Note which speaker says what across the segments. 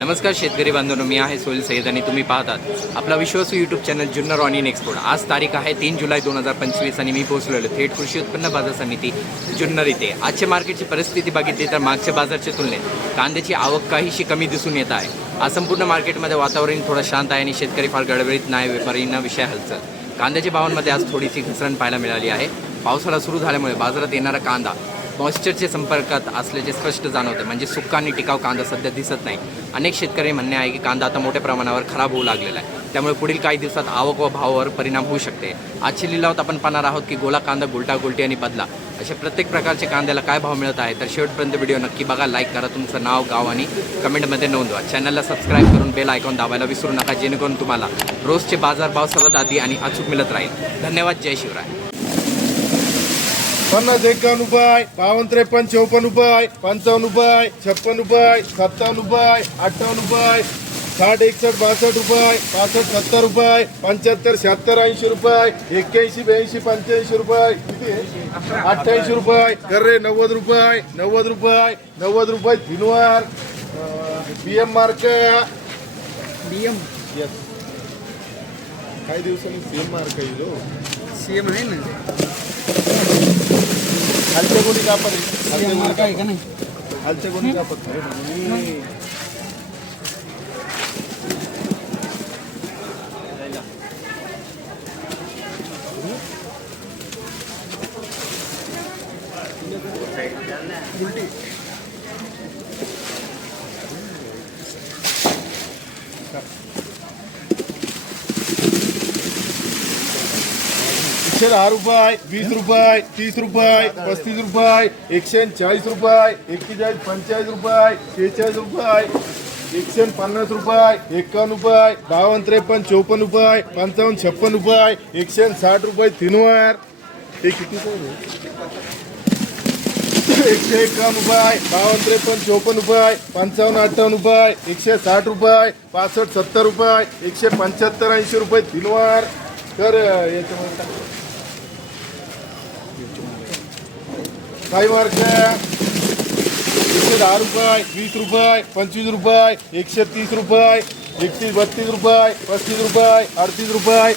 Speaker 1: नमस्कार शेतकरी बांधवांनो मी आहे सोहेल सय्यद आणि तुम्ही पाहतात आपला विश्वासू YouTube channel Junnar onion export आज तारीख आहे तीन जुलै दोन हजार पंचवीस आणि मी पोहोचलेलो थेट कृषी उत्पन्न बाजार समिती जुन्नर इथे. आजच्या मार्केटची परिस्थिती बघितली तर मागच्या बाजारच्या तुलनेत कांद्याची आवक काहीशी कमी दिसून येत आहे. आज संपूर्ण मार्केटमध्ये वातावरण थोडं शांत आहे आणि शेतकरी फार गडबडीत नाही व्यापारींना विषय हलचल. कांद्याच्या भावांमध्ये आज थोडीशी घसरण पाहायला मिळाली आहे. पावसाळा सुरू झाल्यामुळे बाजारात येणारा कांदा मॉइश्चरच्या संपर्कात असल्याचे स्पष्ट जाणवते. म्हणजे सुक्का आणि टिकाव कांदा सध्या दिसत नाही. अनेक शेतकरी म्हणणे आहे की कांदा आता मोठ्या प्रमाणावर खराब होऊ लागलेला आहे. त्यामुळे पुढील काही दिवसात आवक व भावावर परिणाम होऊ शकते. आजची लिलावत आपण पाहणार आहोत की गोला कांदा गुलटा गुलटी आणि बदला. अशा प्रत्येक प्रकारचे कांद्याला काय भाव मिळत आहे? तर शेवटपर्यंत व्हिडिओ नक्की बघा लाईक करा तुमचं नाव गाव आणि कमेंटमध्ये नोंदवा. चॅनलला सबस्क्राईब करून बेल आयकॉन दाबायला विसरू नका जेणेकरून तुम्हाला रोजचे बाजारभाव सर्वात आधी आणि अचूक मिळत राहील. धन्यवाद जय शिवराय.
Speaker 2: पन्नास एकावन्न रुपये बावन्न त्रेपन्न चौपन्न रुपये पंचावन्न रुपये छप्पन रुपये सत्तावन्न रुपये अठ्ठावन्न रुपये साठ एकसष्ट बासष्ट रुपये पासष्ट सत्तर रुपये पंच्याहत्तर शहात्तर ऐंशी रुपये एक्क्याऐंशी ब्याऐंशी पंच्याऐंशी रुपये? अठ्ठ्याऐंशी रुपये कर्रे नव्वद रुपये नव्वद रुपये नव्वद रुपये धिनवार B M mark
Speaker 3: DM
Speaker 2: yes काही दिवसांनी सी एम मार्क येईल हो.
Speaker 3: सीएम आहे ना
Speaker 2: खालच्या कोणी कापत खालच्या
Speaker 3: सीएम
Speaker 2: कोणी
Speaker 3: मार्क आहे का नाही?
Speaker 2: खालच्या कोणी कापत एकशे दहा रुपये वीस रुपये तीस रुपये पस्तीस रुपये एकशे चाळीस रुपये एक्केचाळीस पंचेचाळीस रुपये शेहेचाळीस रुपये एकशे पन्नास रुपये एकावन्न रुपये बावन्न त्रेपन्न चौपन्न रुपये पंचावन्न छप्पन रुपये एकशे साठ रुपये तीनवार. हे किती एकशे एकावन्न रुपये बावन्न त्रेपन्न चौपन्न रुपये पंचावन्न अठ्ठावन्न रुपये एकशे साठ रुपये पासष्ट सत्तर रुपये एकशे पंच्याहत्तर ऐंशी रुपये तीनवार. तर याच्यामध्ये टाक. काही मार्क एकशे दहा रुपये वीस रुपये पंचवीस रुपये एकशे तीस रुपये एकतीस बत्तीस रुपये पस्तीस रुपये अडतीस रुपये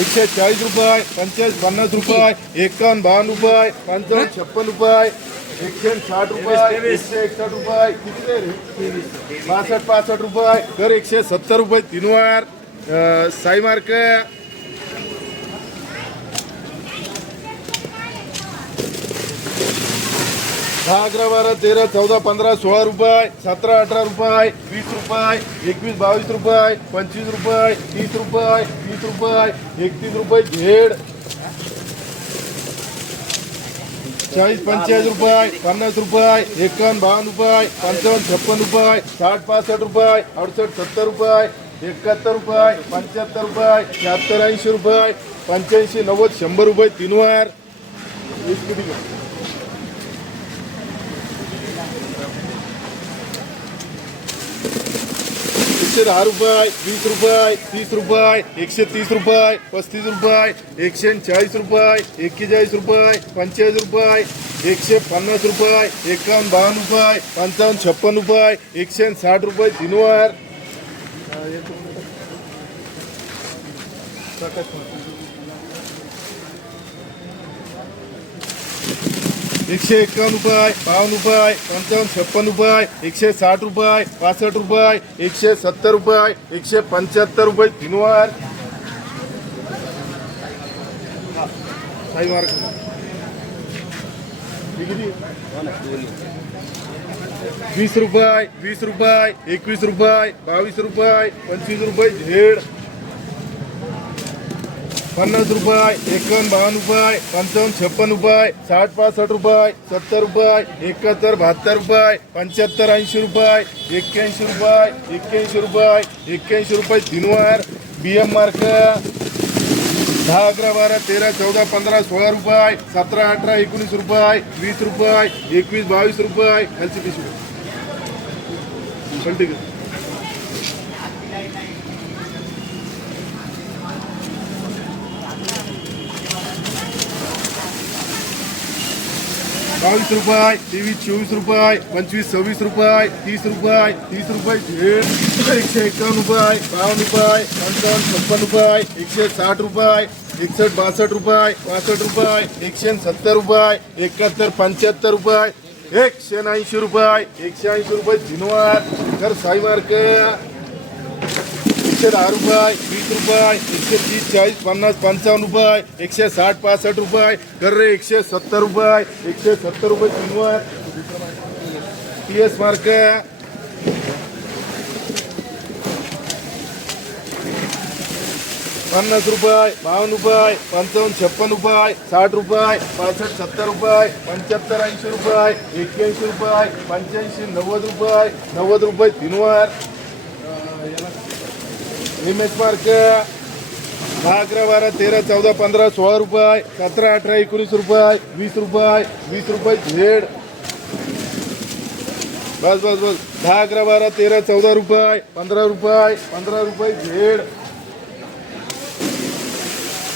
Speaker 2: एकशे चाळीस रुपये पंचेचाळीस पन्नास रुपये एकावन्न बावन्न रुपये पंचावन्न छप्पन रुपये एकशे साठ रुपये एकशे एकसष्ट रुपये किती पासष्ट बासष्ट पासष्ट रुपये तर एकशे सत्तर रुपये तीनवार वार साई मार्क दहा अकरा बारा तेरा चौदा पंधरा सोळा रुपये सतरा अठरा रुपये वीस रुपये एकवीस बावीस रुपये पंचवीस रुपये तीस रुपये तीस रुपये एकतीस रुपये झेड चाळीस पंचेचाळीस रुपये पन्नास रुपये एकावन्न बावन्न रुपये पंचावन्न छप्पन रुपये साठ पासष्ट रुपये अडुसष्ट सत्तर रुपये एकाहत्तर रुपये पंच्याहत्तर रुपये शहात्तर ऐंशी रुपये पंच्याऐंशी नव्वद शंभर रुपये तीनवार. वीस एकशे दहा रुपये वीस रुपये तीस रुपये एकशे तीस रुपये पस्तीस रुपये एकशे चाळीस रुपये एक्केचाळीस रुपये पंचेचाळीस रुपये एकशे पन्नास रुपये एकावन्न बावन्न रुपये पंचावन्न छप्पन रुपये एकशे साठ रुपये तीनवार. एकशे एक्कावन्न रुपये बावन्न रुपये पंचावन्न छप्पन रुपये एकशे साठ रुपये पासष्ट रुपये एकशे सत्तर रुपये एकशे पंच्याहत्तर रुपये तीनवार काही मार्क वीस रुपये वीस रुपये एकवीस रुपये बावीस रुपये पंचवीस रुपये झेड पन्नास रुपये एकावन्न बावन्न रुपये पंचावन्न छप्पन रुपये साठ पासष्ट रुपये सत्तर रुपये एकाहत्तर बहात्तर रुपये पंच्याहत्तर ऐंशी रुपये एक्क्याऐंशी रुपये एक्क्याऐंशी रुपये एक्क्याऐंशी रुपये तीनवार बी एम मार्क दहा अकरा बारा तेरा चौदा पंधरा सोळा रुपये सतरा अठरा एकोणीस रुपये वीस रुपये एकवीस बावीस रुपये खालची पिशवी पलटी बावीस रुपये तेवीस चोवीस रुपये पंचवीस सव्वीस रुपये तीस रुपये तीस रुपये झेड एकशे एकावन्न रुपये बावन्न रुपये पंचावन्न छप्पन रुपये एकशे साठ रुपये एकसष्ट बासष्ट रुपये पासष्ट रुपये एकशे सत्तर रुपये एकाहत्तर पंच्याहत्तर रुपये एकशे ऐंशी रुपये एकशे ऐंशी रुपये जिनवार कर साई मार्क एकशे दहा रुपये वीस रुपये एकशे तीस चाळीस पन्नास पंचावन्न रुपये एकशे साठ पासष्ट रुपये कर्रे एकशे सत्तर रुपये एकशे सत्तर रुपये किंमत. टी एस मार्क पन्नास रुपये बावन्न रुपये पंचावन्न छप्पन रुपये साठ रुपये पासष्ट सत्तर रुपये पंच्याहत्तर ऐंशी रुपये एक्क्याऐंशी रुपये पंच्याऐंशी नव्वद रुपये नव्वद रुपये तीनवर. एस मार्क दहा अकरा बारा तेरा चौदा पंधरा सोळा रुपये सतरा अठरा एकोणीस रुपये वीस रुपये वीस रुपये झेड. बस बस बस. दहा अकरा बारा तेरा चौदा रुपये पंधरा रुपये पंधरा रुपये झेड.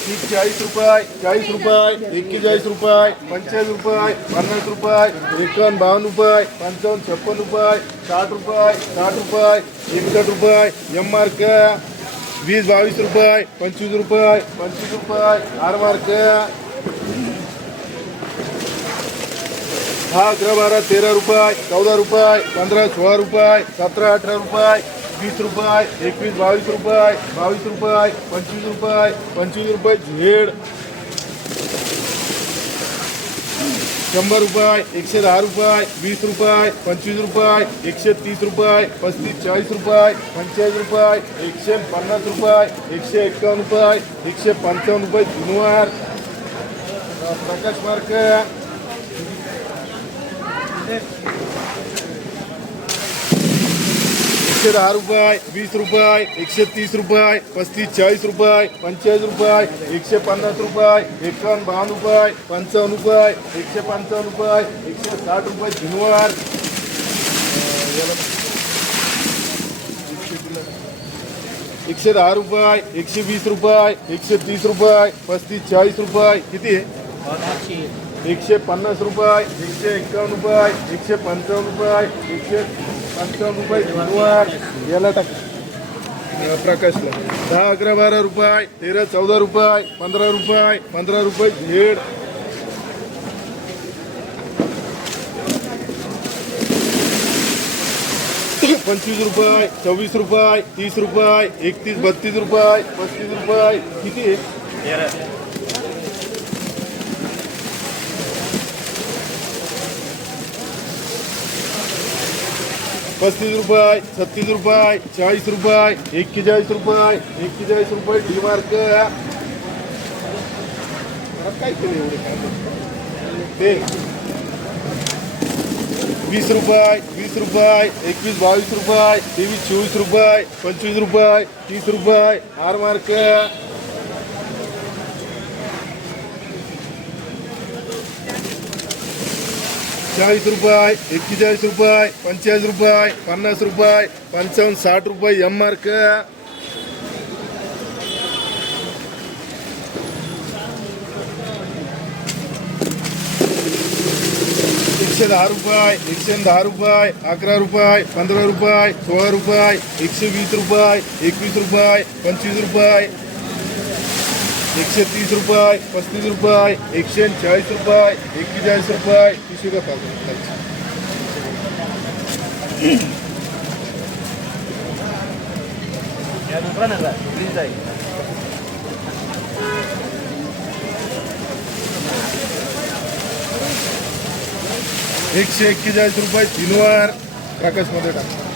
Speaker 2: तीस चाळीस रुपये चाळीस रुपये एक्केचाळीस रुपये पंचेचाळीस रुपये पन्नास रुपये एकावन्न बावन्न रुपये पंचावन्न छप्पन रुपये साठ रुपये साठ रुपये एकसष्ट रुपये एम मार्क वीस बावीस रुपये पंचवीस रुपये पंचवीस रुपये हार मार्क. दहा अकरा बारा तेरा रुपये चौदा रुपये पंधरा सोळा रुपये सतरा अठरा रुपये वीस रुपये एकवीस बावीस रुपये बावीस रुपये पंचवीस रुपये पंचवीस रुपये झेड शंभर रुपये एकशे दहा रुपये वीस रुपये पंचवीस रुपये एकशे तीस रुपये पस्तीस चाळीस रुपये पंचेचाळीस रुपये एकशे पन्नास रुपये एकशे एक्कावन्न रुपये एकशे पंचावन्न रुपये जुनवार. प्रकाश मार्क. एकशे दहा रुपये वीस रुपये एकशे तीस रुपये पस्तीस चाळीस रुपये पंचेचाळीस रुपये एकशे पन्नास रुपये एकावन्न बावन्न रुपये पंचावन्न रुपये एकशे पंचावन्न रुपये एकशे साठ रुपये झिनवार एकशे दहा रुपये एकशे वीस रुपये एकशे तीस रुपये पस्तीस चाळीस रुपये किती? आहे एकशे पन्नास रुपये एकशे एक्कावन्न रुपये एकशे पंचावन्न रुपये एकशे पंचावन्न रुपये धन्यवाद याला टाक. प्रकाशला. दहा अकरा बारा रुपये. तेरा चौदा रुपये. पंधरा रुपये. पंधरा रुपये भेड पंचवीस रुपये चोवीस रुपये तीस रुपये एकतीस बत्तीस रुपये पस्तीस रुपये. किती? पस्तीस रुपये, छत्तीस रुपये, चाळीस रुपये, एक्केचाळीस रुपये एक्केचाळीस रुपये डी मार्क. वीस रुपये वीस रुपये, एकवीस, बावीस रुपये, तेवीस, चोवीस रुपये, पंचवीस रुपये, तीस रुपये, आर मार्क. चाळीस रुपये एक्केचाळीस रुपये पंचेचाळीस रुपये पन्नास रुपये पंचावन्न साठ रुपये एम मार्क एकशे दहा रुपये एकशे दहा रुपये अकरा रुपये पंधरा रुपये सोळा रुपये एकशे वीस रुपये एकवीस रुपये पंचवीस रुपये एकशे तीस रुपये पस्तीस रुपये एकशे चाळीस रुपये एक्केचाळीस रुपये का पाहतो एकशे एक्केचाळीस रुपये तीनवार प्रकाशमध्ये टाक